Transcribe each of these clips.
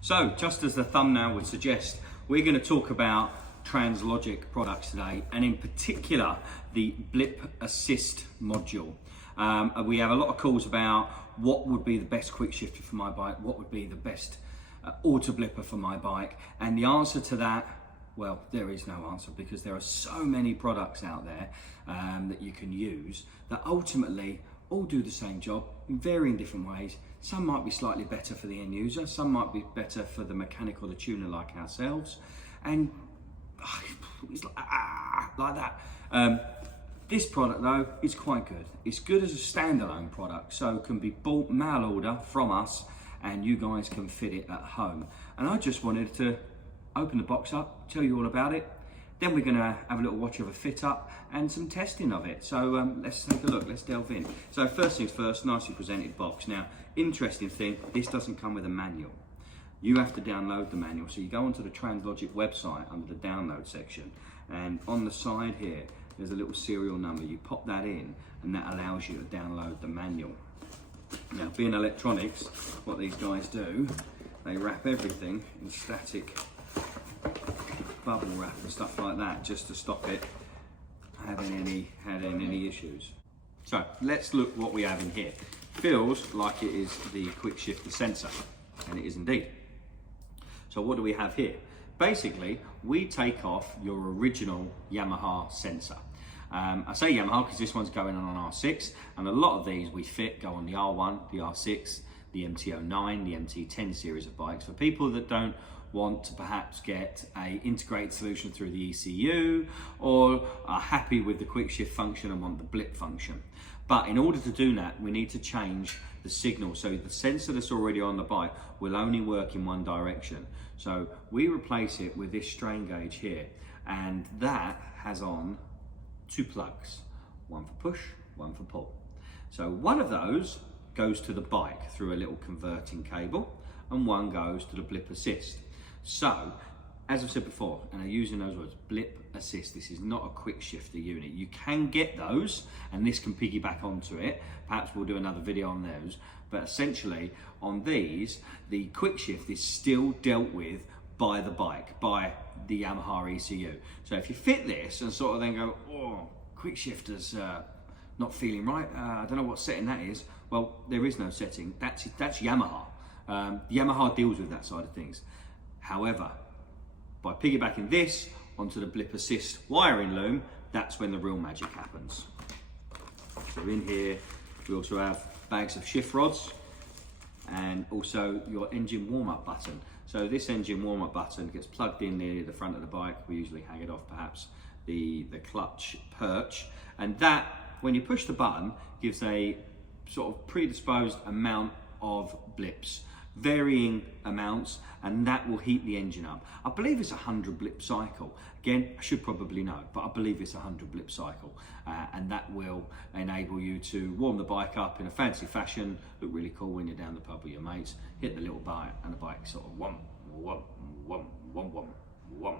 So, just as the thumbnail would suggest, we're going to talk about Translogic products today, and in particular, the Blip Assist module. We have a lot of calls about what would be the best quick shifter for my bike, what would be the best Autoblipper for my bike, and the answer to that, well, there is no answer, because there are so many products out there that you can use that ultimately all do the same job in varying different ways. Some might be slightly better for the end user, some might be better for the mechanic or the tuner like ourselves, and it's like that. This product though is quite good. It's good as a standalone product, so it can be bought mail order from us and you guys can fit it at home. And I just wanted to open the box up, tell you all about it. Then we're going to have a little watch of a fit up and some testing of it. So let's take a look, let's delve in. So first things first, nicely presented box. Now, interesting thing, this doesn't come with a manual. You have to download the manual. So you go onto the Translogic website under the download section, and on the side here, there's a little serial number. You pop that in and that allows you to download the manual. Now, being electronics, what these guys do, they wrap everything in static bubble wrap and stuff like that, just to stop it having any issues. So let's look what we have in here. Feels like it is the quick shifter sensor, and it is indeed. So what do we have here? Basically, we take off your original Yamaha sensor. I say Yamaha because this one's going on an R6, and a lot of these we fit go on the R1, the R6, the MT09, the MT10 series of bikes. For people that don't want to perhaps get a integrated solution through the ECU, or are happy with the quick shift function and want the blip function. But in order to do that, we need to change the signal. So the sensor that's already on the bike will only work in one direction. So we replace it with this strain gauge here, and that has on two plugs, one for push, one for pull. So one of those goes to the bike through a little converting cable, and one goes to the Blip Assist. So, as I've said before, and I'm using those words, Blip Assist, this is not a quick shifter unit. You can get those, and this can piggyback onto it. Perhaps we'll do another video on those, but essentially on these, the quick shift is still dealt with by the bike, by the Yamaha ECU. So if you fit this and sort of then go, oh, quick shifter's not feeling right, I don't know what setting that is. Well, there is no setting, that's Yamaha. Yamaha deals with that side of things. However, by piggybacking this onto the Blip Assist wiring loom, that's when the real magic happens. So in here, we also have bags of shift rods and also your engine warm-up button. So this engine warm-up button gets plugged in near the front of the bike. We usually hang it off perhaps the clutch perch. And that, when you push the button, gives a sort of predisposed amount of blips, varying amounts, and that will heat the engine up. I believe it's a 100 blip cycle. Again, I should probably know, but I believe it's a 100 blip cycle, and that will enable you to warm the bike up in a fancy fashion, look really cool when you're down the pub with your mates, hit the little bike, and the bike sort of whum, whum, whum, whum, whum, whum.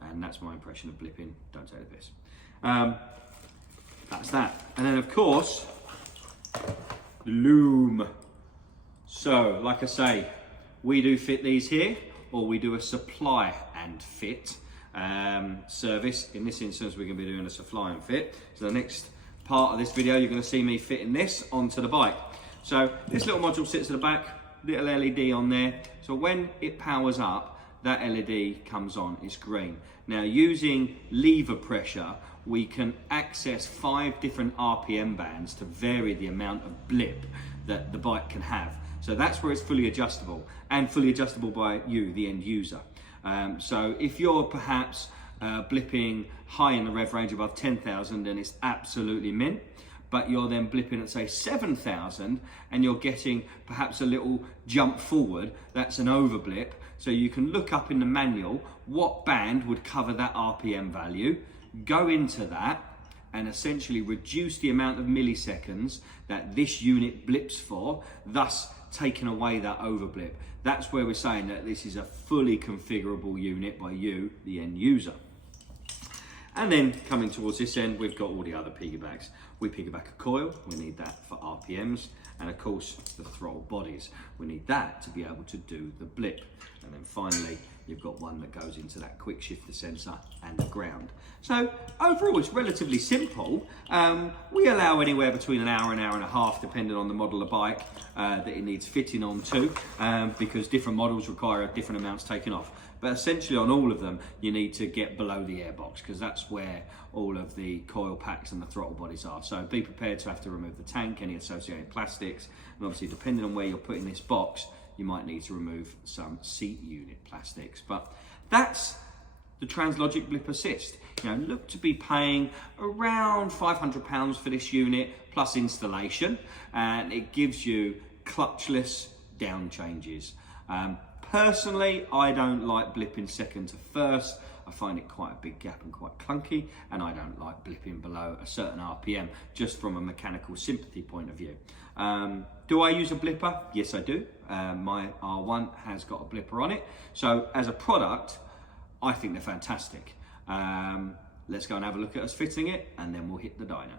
And that's my impression of blipping. Don't take the piss. That's that. And then of course, the loom. So, like I say, we do fit these here, or we do a supply and fit service. In this instance, we're going to be doing a supply and fit. So the next part of this video, you're going to see me fitting this onto the bike. So this little module sits at the back, little LED on there. So when it powers up, that LED comes on, it's green. Now, using lever pressure, we can access 5 different RPM bands to vary the amount of blip that the bike can have. So that's where it's fully adjustable, and fully adjustable by you, the end user. So if you're perhaps blipping high in the rev range above 10,000, then it's absolutely mint. But you're then blipping at say 7,000 and you're getting perhaps a little jump forward, that's an overblip. So you can look up in the manual what band would cover that RPM value, go into that and essentially reduce the amount of milliseconds that this unit blips for, thus taking away that overblip. That's where we're saying that this is a fully configurable unit by you, the end user. And then coming towards this end, we've got all the other piggybacks. We piggyback a coil, we need that for RPMs, and of course the throttle bodies. We need that to be able to do the blip. And then finally, you've got one that goes into that quick shifter sensor and the ground. So overall, it's relatively simple. We allow anywhere between an hour and a half, depending on the model of bike that it needs fitting onto, because different models require different amounts taken off. But essentially on all of them, you need to get below the airbox, because that's where all of the coil packs and the throttle bodies are. So be prepared to have to remove the tank, any associated plastics, and obviously depending on where you're putting this box, you might need to remove some seat unit plastics. But that's the Translogic Blip Assist. You know, look to be paying around £500 for this unit plus installation, and it gives you clutchless down changes. Personally, I don't like blipping second to first. I find it quite a big gap and quite clunky, and I don't like blipping below a certain RPM, just from a mechanical sympathy point of view. Do I use a blipper? Yes, I do. My R1 has got a blipper on it. So as a product, I think they're fantastic. Let's go and have a look at us fitting it, and then we'll hit the dyno.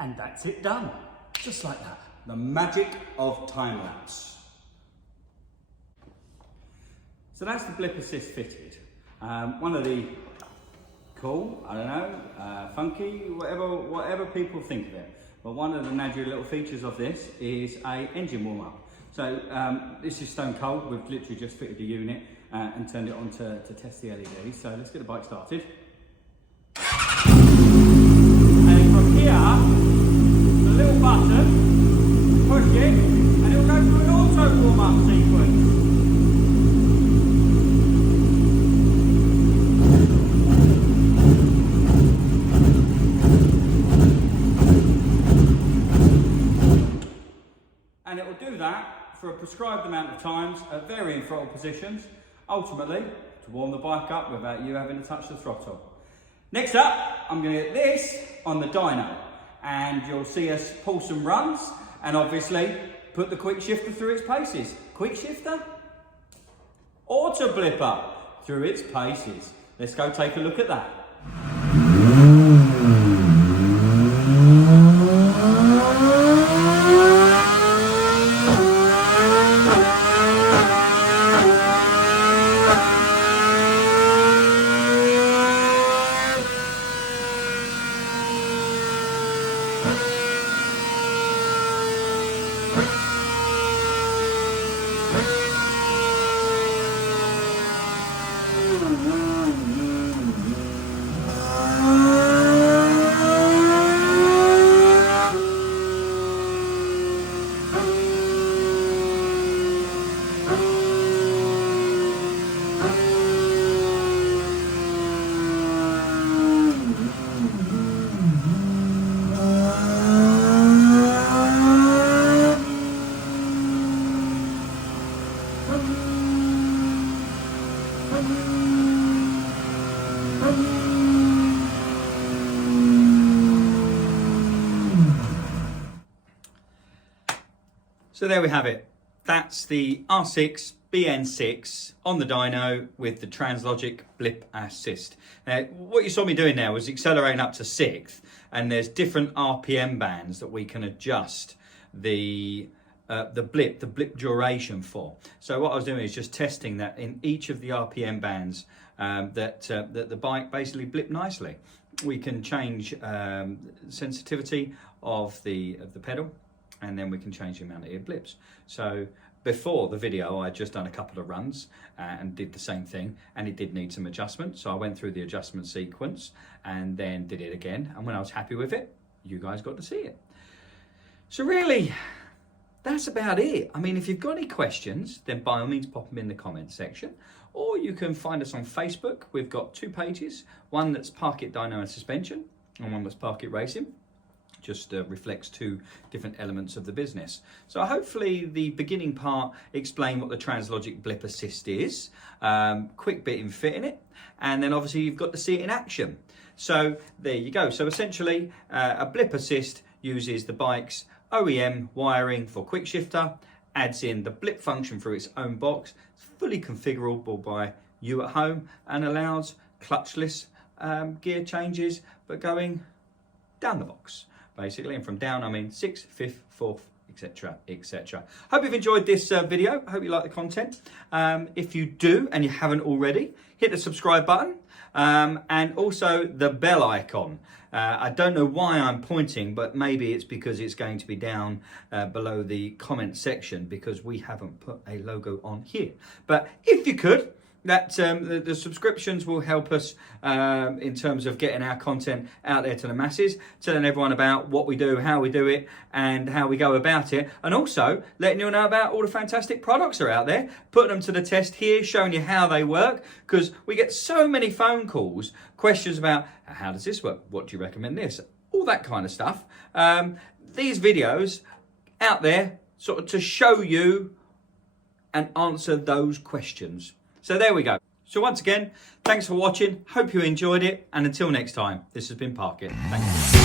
And that's it done, just like that. The magic of time lapse. So that's the Blip Assist fitted. One of the cool, I don't know, funky, whatever people think of it. But one of the natural little features of this is a engine warm up. So this is stone cold. We've literally just fitted the unit and turned it on to test the LED. So let's get the bike started. And from here, the little button, push it, and it will go through an auto warm up sequence. And it will do that for a prescribed amount of times at varying throttle positions, ultimately to warm the bike up without you having to touch the throttle. Next up, I'm going to get this on the dyno, and you'll see us pull some runs and obviously put the quick shifter through its paces. Quick shifter? Autoblipper through its paces. Let's go take a look at that. So there we have it. That's the R6 BN6 on the dyno with the Translogic Blip Assist. Now, what you saw me doing there was accelerating up to 6th, and there's different RPM bands that we can adjust the blip duration for. So what I was doing is just testing that in each of the RPM bands that the bike basically blipped nicely. we can change sensitivity of the pedal, and then we can change the amount of ear blips. So before the video, I'd just done a couple of runs and did the same thing, and it did need some adjustment. So I went through the adjustment sequence and then did it again. And when I was happy with it, you guys got to see it. So really, that's about it. I mean, if you've got any questions, then by all means pop them in the comments section, or you can find us on Facebook. We've got 2 pages, one that's Parkitt Dyno and Suspension, and one that's Parkitt Racing. Just reflects 2 different elements of the business. So hopefully the beginning part explain what the Translogic Blip Assist is, quick bit in fitting it, and then obviously you've got to see it in action. So there you go. So essentially a Blip Assist uses the bike's OEM wiring for quick shifter, adds in the blip function through its own box, it's fully configurable by you at home, and allows clutchless gear changes, but going down the box, basically. And from down, I mean 6th, 5th, 4th, etc, etc. Hope you've enjoyed this video. Hope you like the content. If you do, and you haven't already, hit the subscribe button and also the bell icon. I don't know why I'm pointing, but maybe it's because it's going to be down below the comment section, because we haven't put a logo on here. But if you could, that the subscriptions will help us in terms of getting our content out there to the masses, telling everyone about what we do, how we do it, and how we go about it, and also letting you know about all the fantastic products that are out there, putting them to the test here, showing you how they work, because we get so many phone calls, questions about how does this work, what do you recommend this, all that kind of stuff. These videos out there sort of to show you and answer those questions. So there we go. So once again, thanks for watching. Hope you enjoyed it. And until next time, this has been Parkitt. Thank you.